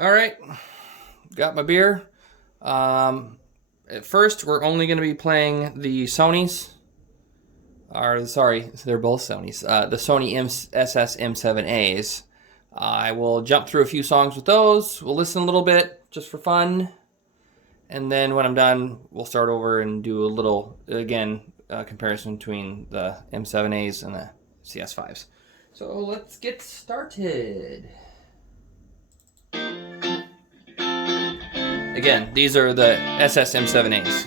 All right, got my beer. At first, we're only going to be playing the Sonys. Or sorry, they're both Sonys. The Sony SS-M7As. I will jump through a few songs with those. We'll listen a little bit just for fun, and then when I'm done, we'll start over and do a little comparison between the M7As and the CS5s. So let's get started. Again, these are the SS-M7As.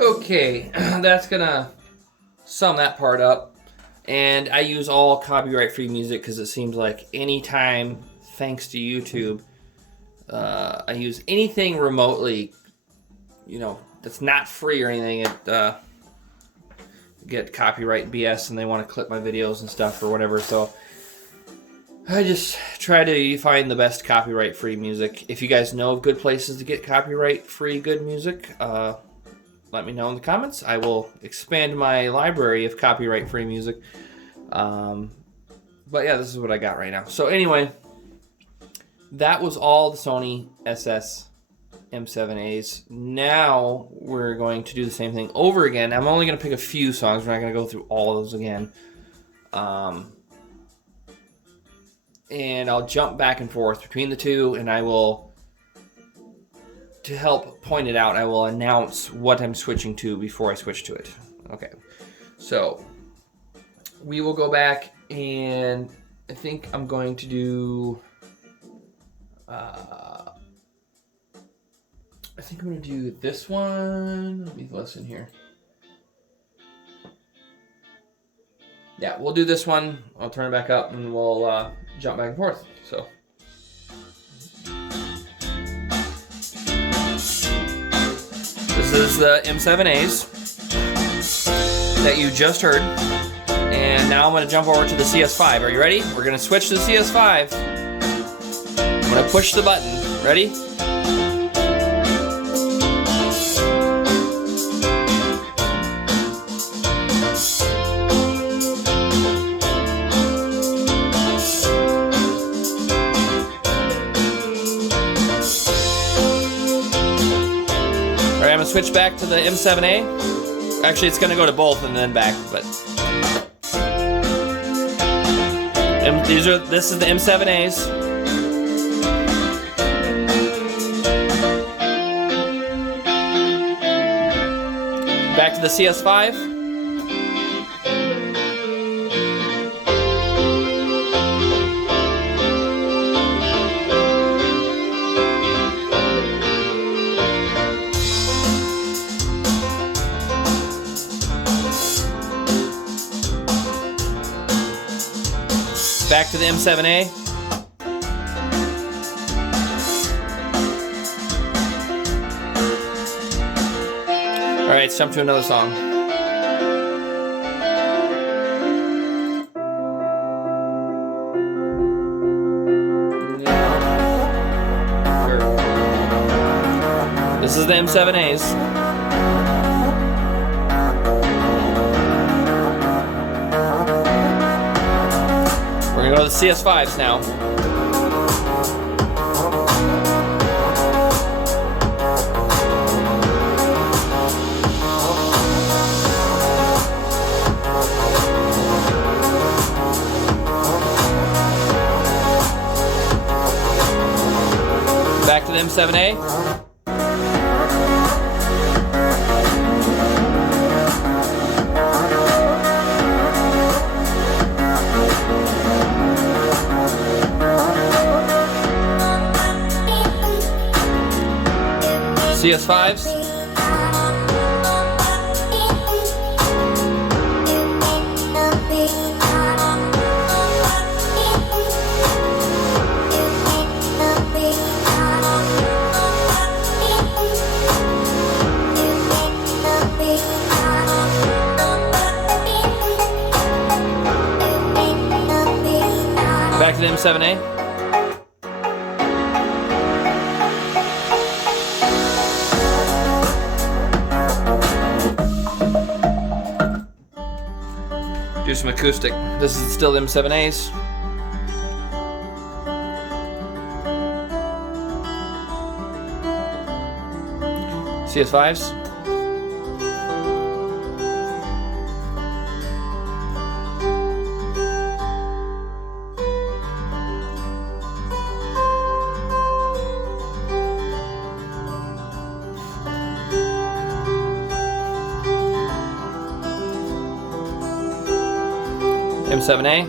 Okay, that's gonna sum that part up. And I use all copyright-free music because it seems like anytime, thanks to YouTube, I use anything remotely, you know, that's not free or anything, it get copyright BS and they want to clip my videos and stuff or whatever. So I just try to find the best copyright-free music. If you guys know of good places to get copyright-free good music, let me know in the comments. I will expand my library of copyright-free music. But yeah, this is what I got right now. So anyway, that was all the Sony SS-M7As. Now we're going to do the same thing over again. I'm only going to pick a few songs. We're not going to go through all of those again. And I'll jump back and forth between the two, and I will, to help point it out, I will announce what I'm switching to before I switch to it. Okay, so we will go back, and I think I'm going to do, I think I'm going to do this one. Let me listen here. Yeah, we'll do this one. I'll turn it back up, and we'll jump back and forth. So. This is the M7As that you just heard. And now I'm going to jump over to the CS5. Are you ready? We're going to switch to the CS5. I'm going to push the button. Ready? Alright, I'm going to switch back to the M7A. Actually, it's going to go to both and then back, but this is the M7As. Back to the CS5. Back to the M7A. All right, let's jump to another song. Yeah. Sure. This is the M7As. We're gonna go to the CS5s now. Back to the M7A. CS5s. Back to the M7A. Do some acoustic. This is still the M7As. CS5s. M7A.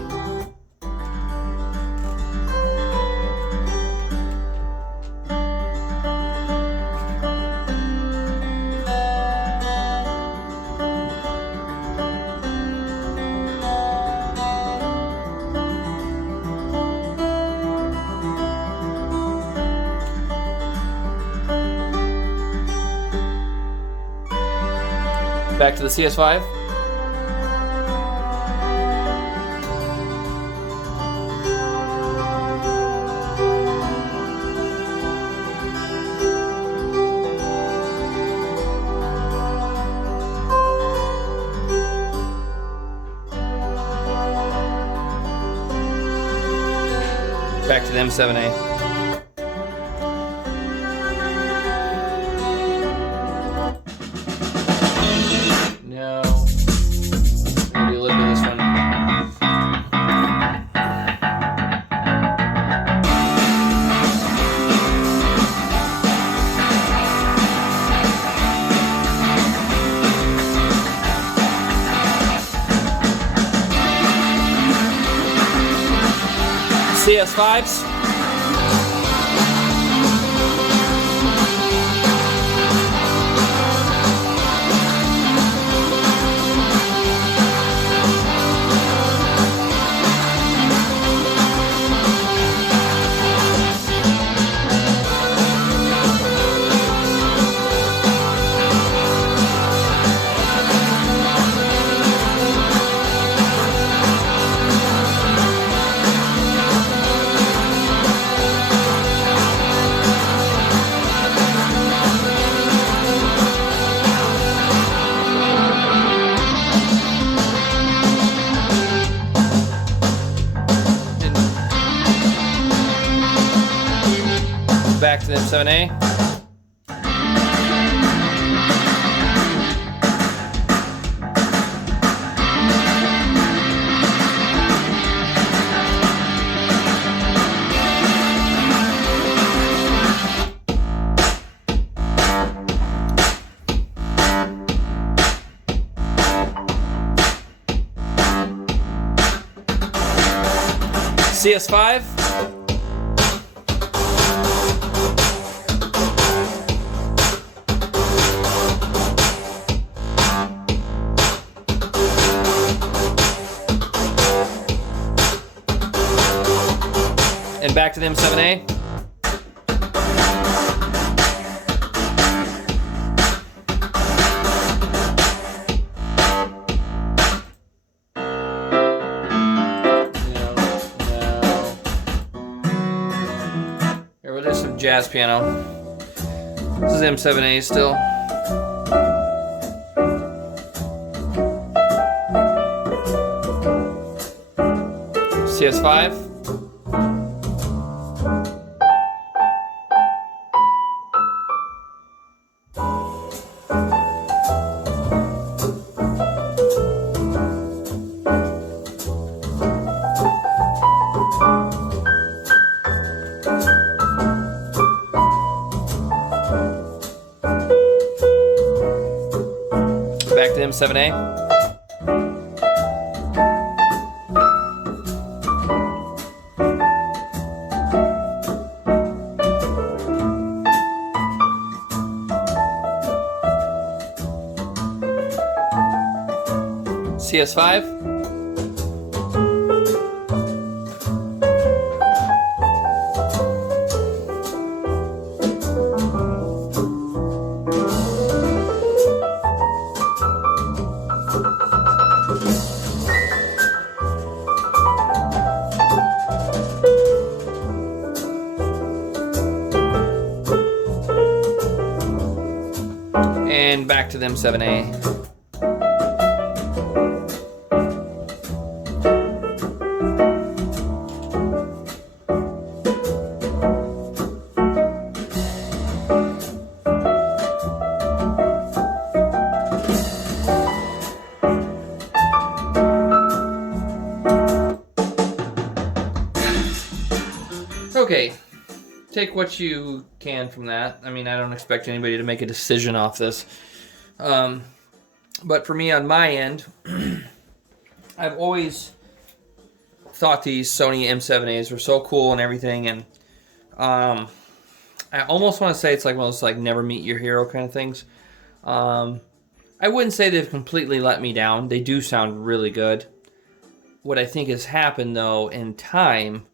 Back to the CS5. Back to the M7A. No. Maybe a little bit of this one. CS5s. Back to the M7A. CS5. And back to the M7A. Here, we'll do some jazz piano. This is M7A still. CS5. Back to M7A. CS5. And back to the M7A. Okay, take what you can from that. I mean, I don't expect anybody to make a decision off this. But for me, on my end, I've always thought these Sony M7As were so cool and everything, and I almost want to say it's like one of those like never meet your hero kind of things. I wouldn't say they've completely let me down. They do sound really good. What I think has happened, though, in time,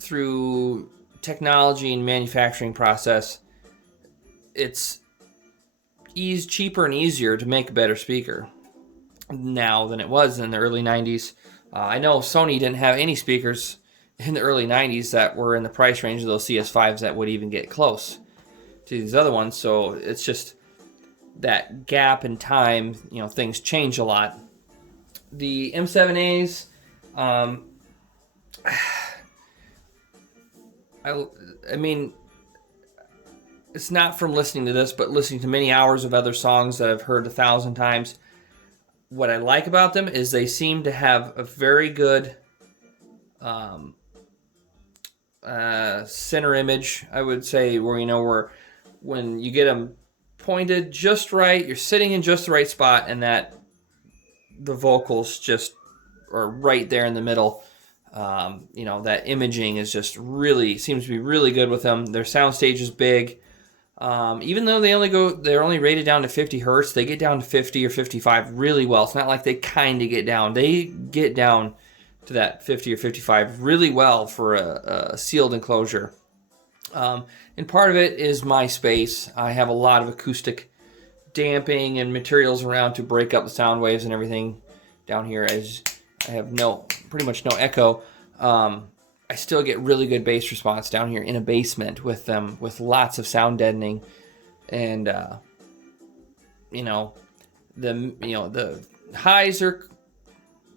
through technology and manufacturing process, it's cheaper and easier to make a better speaker now than it was in the early 90s. I know Sony didn't have any speakers in the early 90s that were in the price range of those CS5s that would even get close to these other ones. So it's just that gap in time, you know, things change a lot. The M7As, I mean, it's not from listening to this, but listening to many hours of other songs that I've heard 1,000 times. What I like about them is they seem to have a very good center image, I would say, where, you know, where when you get them pointed just right, you're sitting in just the right spot, and that the vocals just are right there in the middle. You know, that imaging is just really, seems to be really good with them. Their soundstage is big. Even though they're only rated down to 50 hertz, they get down to 50 or 55 really well. It's not like they kind of get down. They get down to that 50 or 55 really well for a sealed enclosure. And part of it is my space. I have a lot of acoustic damping and materials around to break up the sound waves and everything down here, as I have pretty much no echo. I still get really good bass response down here in a basement with them, with lots of sound deadening, and you know, the highs are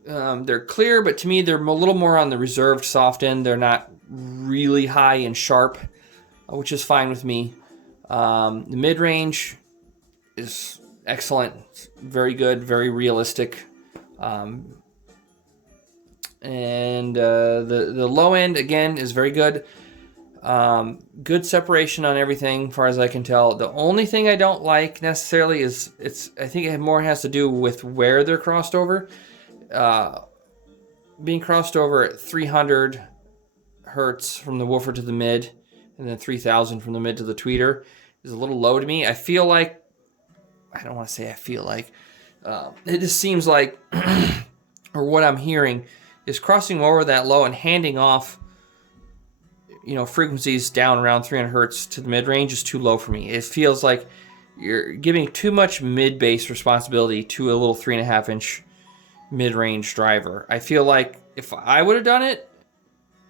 they're clear, but to me they're a little more on the reserved soft end. They're not really high and sharp, which is fine with me. The mid range is excellent, very good, very realistic. And the low end, again, is very good. Good separation on everything, as far as I can tell. The only thing I don't like necessarily is, I think it more has to do with where they're crossed over. Being crossed over at 300 hertz from the woofer to the mid, and then 3,000 from the mid to the tweeter is a little low to me. I feel like, I don't want to say I feel like, it just seems like, or what I'm hearing, is crossing over that low and handing off, you know, frequencies down around 300 hertz to the mid-range is too low for me. It feels like you're giving too much mid-bass responsibility to a little 3.5-inch mid-range driver. I feel like if I would have done it,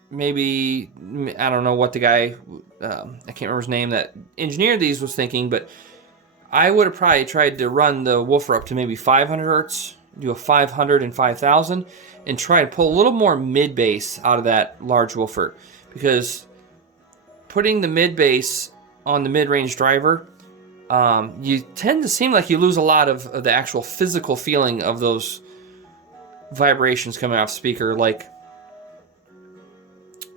maybe, I don't know what the guy, I can't remember his name, that engineered these was thinking, but I would have probably tried to run the woofer up to maybe 500 hertz, do a 500 and 5,000, and try to pull a little more mid bass out of that large woofer, because putting the mid bass on the mid-range driver, you tend to seem like you lose a lot of the actual physical feeling of those vibrations coming off speaker. Like,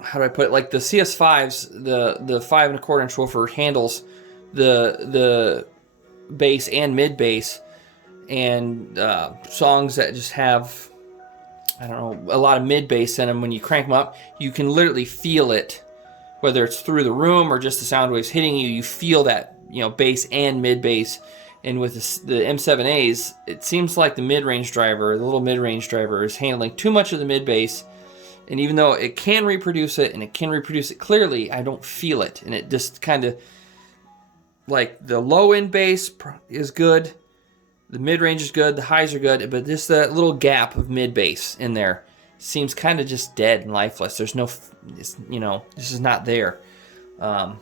how do I put it? Like the CS5s, the 5 1/4 inch woofer handles the bass and mid bass, and songs that just have, I don't know, a lot of mid bass in them. When you crank them up, you can literally feel it, whether it's through the room or just the sound waves hitting you. You feel that, you know, bass and mid bass. And with the M7As, it seems like the mid-range driver, the little mid-range driver, is handling too much of the mid bass. And even though it can reproduce it, and it can reproduce it clearly, I don't feel it. And it just kind of, like, the low-end bass is good, the mid-range is good, the highs are good, but just that little gap of mid-bass in there seems kind of just dead and lifeless. There's no, you know, this is not there. And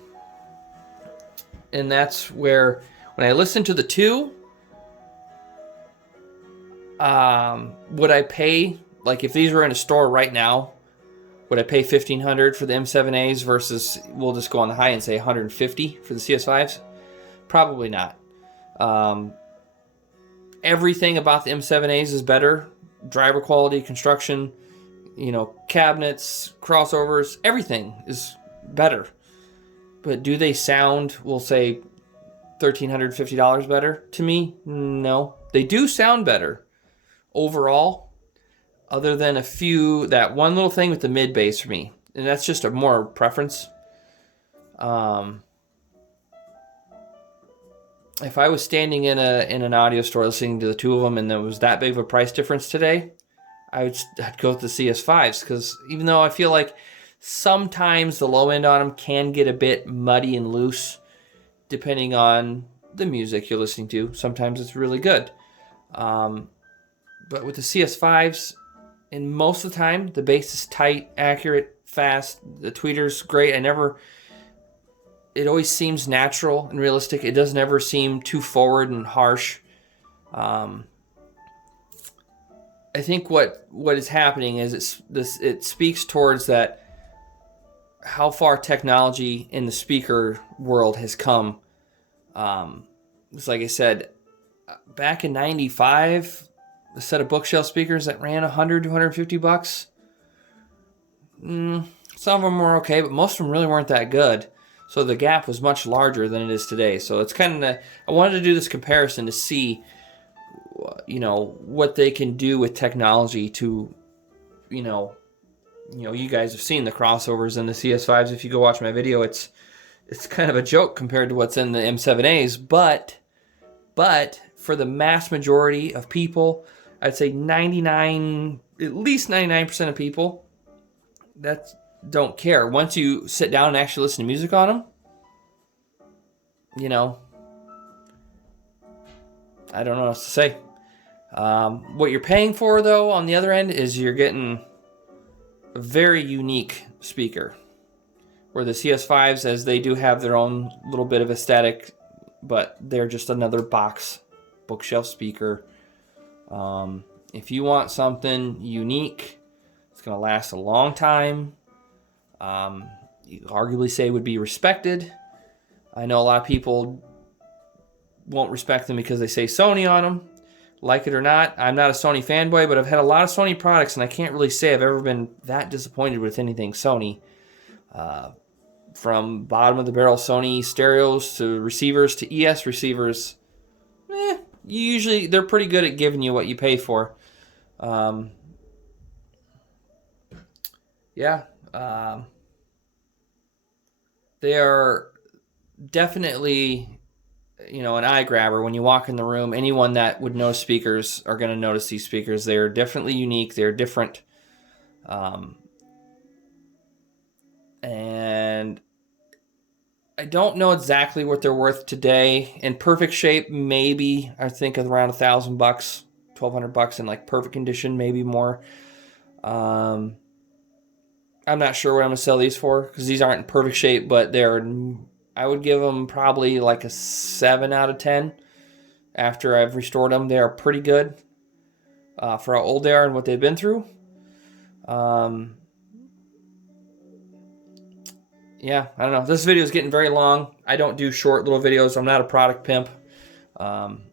that's where, when I listen to the two, would I pay, like if these were in a store right now, would I pay $1,500 for the M7As versus, we'll just go on the high and say $150 for the CS5s? Probably not. Everything about the M7As is better. Driver quality, construction, you know, cabinets, crossovers, everything is better. But do they sound, we'll say, $1,350 better? To me, no. They do sound better overall, other than a few, that one little thing with the mid bass for me, and that's just a more preference. If I was standing in an audio store listening to the two of them, and there was that big of a price difference today, I'd go with the CS5s, because even though I feel like sometimes the low end on them can get a bit muddy and loose, depending on the music you're listening to. Sometimes it's really good. But with the CS5s, and most of the time, the bass is tight, accurate, fast. The tweeter's great. It always seems natural and realistic. It doesn't ever seem too forward and harsh. I think what is happening is it speaks towards that how far technology in the speaker world has come. It's like I said, back in '95, a set of bookshelf speakers that ran $100 to $150. Some of them were okay, but most of them really weren't that good. So the gap was much larger than it is today. So it's kind of, I wanted to do this comparison to see, what they can do with technology to, you guys have seen the crossovers in the CS5s. If you go watch my video, it's kind of a joke compared to what's in the M7As, but for the mass majority of people, I'd say at least 99% of people that don't care. Once you sit down and actually listen to music on them, I don't know what else to say. What you're paying for, though, on the other end, is you're getting a very unique speaker. Where the CS5s, as they do have their own little bit of aesthetic, but they're just another bookshelf speaker. If you want something unique, it's going to last a long time. You arguably say would be respected. I know a lot of people won't respect them because they say Sony on them. Like it or not, I'm not a Sony fanboy, but I've had a lot of Sony products, and I can't really say I've ever been that disappointed with anything Sony. From bottom of the barrel Sony stereos to receivers to ES receivers, they're pretty good at giving you what you pay for. They are definitely, an eye grabber when you walk in the room. Anyone that would know speakers are going to notice these speakers. They're definitely unique. They're different. And I don't know exactly what they're worth today. In perfect shape, maybe I think around $1,000, $1,200 in like perfect condition, maybe more. I'm not sure what I'm gonna sell these for because these aren't in perfect shape, but I would give them probably like a 7 out of 10 after I've restored them. They are pretty good for how old they are and what they've been through. Yeah, I don't know. This video is getting very long. I don't do short little videos. I'm not a product pimp.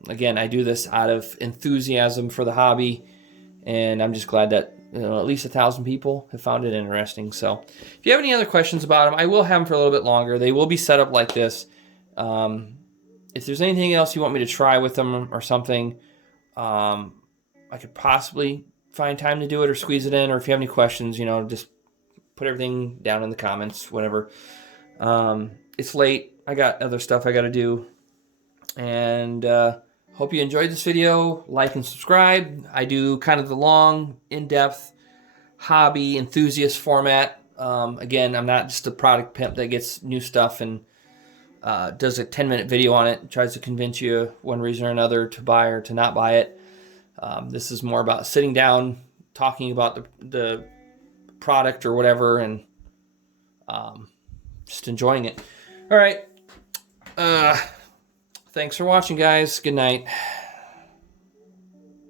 Again, I do this out of enthusiasm for the hobby, and I'm just glad that at least 1,000 people have found it interesting. So if you have any other questions about them, I will have them for a little bit longer. They will be set up like this. If there's anything else you want me to try with them or something, I could possibly find time to do it or squeeze it in. Or if you have any questions, just put everything down in the comments, whatever. It's late. I got other stuff I got to do. And hope you enjoyed this video. Like and subscribe. I do kind of the long, in-depth hobby enthusiast format. Again, I'm not just a product pimp that gets new stuff and does a 10-minute video on it and tries to convince you one reason or another to buy or to not buy it. This is more about sitting down, talking about the product or whatever, and just enjoying it. All right. Thanks for watching, guys. Good night.